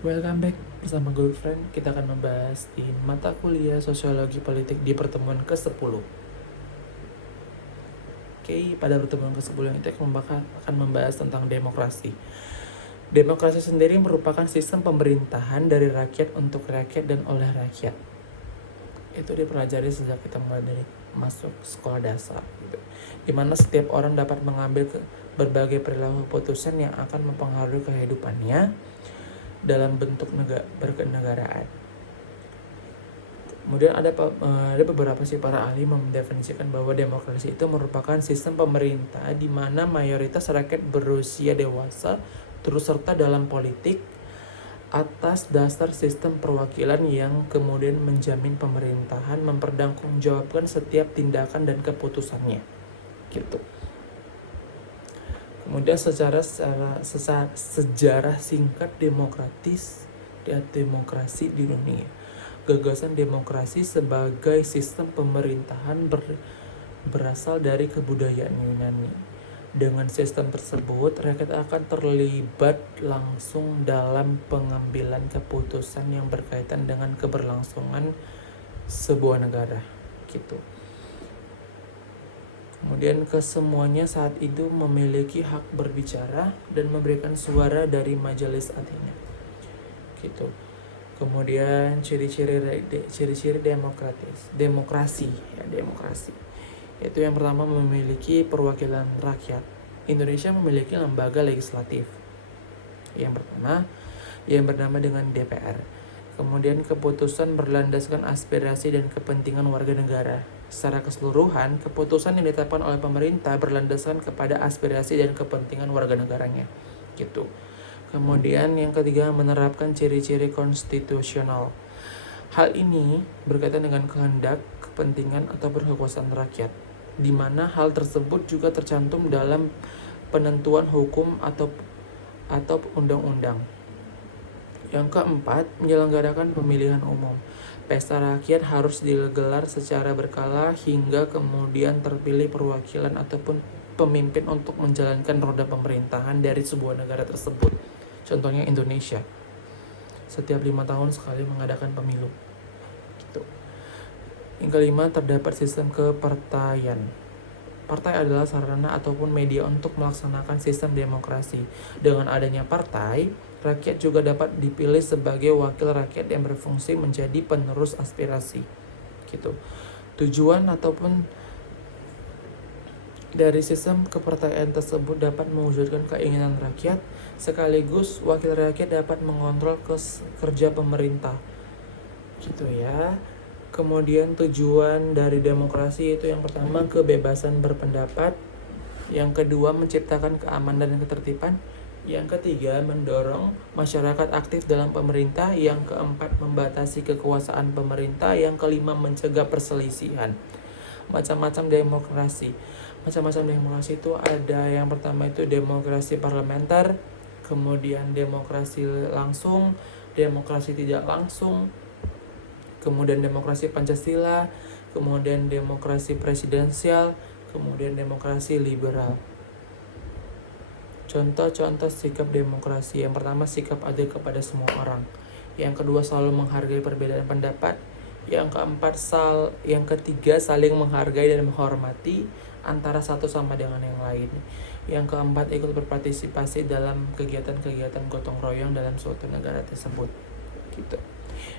Welcome back bersama gue Friend. Kita akan membahas di mata kuliah Sosiologi Politik di pertemuan ke-10. Oke, pada pertemuan ke-10 ini kita akan membahas tentang demokrasi. Demokrasi sendiri merupakan sistem pemerintahan dari rakyat untuk rakyat dan oleh rakyat. Itu dipelajari sejak kita mulai dari masuk sekolah dasar gitu. Dimana setiap orang dapat mengambil berbagai perilaku keputusan yang akan mempengaruhi kehidupannya dalam bentuk berkenegaraan. Kemudian ada beberapa para ahli mendefinisikan bahwa demokrasi itu merupakan sistem pemerintah di mana mayoritas rakyat berusia dewasa turut serta dalam politik atas dasar sistem perwakilan yang kemudian menjamin pemerintahan mempertanggungjawabkan setiap tindakan dan keputusannya. Gitu. Kemudian sejarah singkat demokrasi di dunia. Gagasan demokrasi sebagai sistem pemerintahan berasal dari kebudayaan Yunani. Dengan sistem tersebut, rakyat akan terlibat langsung dalam pengambilan keputusan yang berkaitan dengan keberlangsungan sebuah negara. Gitu. Kemudian kesemuanya saat itu memiliki hak berbicara dan memberikan suara dari majelis Athena. Gitu. Kemudian ciri-ciri demokrasi. Itu yang pertama memiliki perwakilan rakyat. Indonesia memiliki lembaga legislatif. Yang pertama yang bernama dengan DPR. Kemudian keputusan berlandaskan aspirasi dan kepentingan warga negara. Secara keseluruhan, keputusan yang ditetapkan oleh pemerintah berlandaskan kepada aspirasi dan kepentingan warga negaranya. Gitu. Kemudian yang ketiga, menerapkan ciri-ciri konstitusional. Hal ini berkaitan dengan kehendak, kepentingan atau kekuasaan rakyat, di mana hal tersebut juga tercantum dalam penentuan hukum atau undang-undang. Yang keempat, menyelenggarakan pemilihan umum. Pesta rakyat harus digelar secara berkala hingga kemudian terpilih perwakilan ataupun pemimpin untuk menjalankan roda pemerintahan dari sebuah negara tersebut. Contohnya Indonesia. Setiap 5 tahun sekali mengadakan pemilu. Gitu. Yang kelima, terdapat sistem kepartaian. Partai adalah sarana ataupun media untuk melaksanakan sistem demokrasi. Dengan adanya partai, rakyat juga dapat dipilih sebagai wakil rakyat yang berfungsi menjadi penerus aspirasi. Gitu. Tujuan ataupun dari sistem kepartaian tersebut dapat mewujudkan keinginan rakyat, sekaligus wakil rakyat dapat mengontrol kerja pemerintah. Gitu ya. Kemudian tujuan dari demokrasi itu yang pertama kebebasan berpendapat, yang kedua menciptakan keamanan dan ketertiban, yang ketiga mendorong masyarakat aktif dalam pemerintah, yang keempat membatasi kekuasaan pemerintah, yang kelima mencegah perselisihan. Macam-macam demokrasi itu ada, yang pertama itu demokrasi parlementer, kemudian demokrasi langsung, demokrasi tidak langsung, kemudian demokrasi Pancasila, kemudian demokrasi presidensial, kemudian demokrasi liberal. Contoh-contoh sikap demokrasi. Yang pertama, sikap adil kepada semua orang. Yang kedua, selalu menghargai perbedaan pendapat. Yang ketiga, saling menghargai dan menghormati antara satu sama dengan yang lain. Yang keempat, ikut berpartisipasi dalam kegiatan-kegiatan gotong royong dalam suatu negara tersebut. Gitu.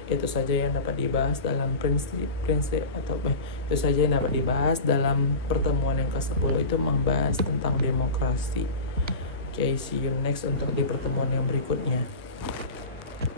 Itu saja yang dapat dibahas dalam itu saja yang dapat dibahas dalam pertemuan yang ke-10, itu membahas tentang demokrasi. Okay, see you next untuk di pertemuan yang berikutnya.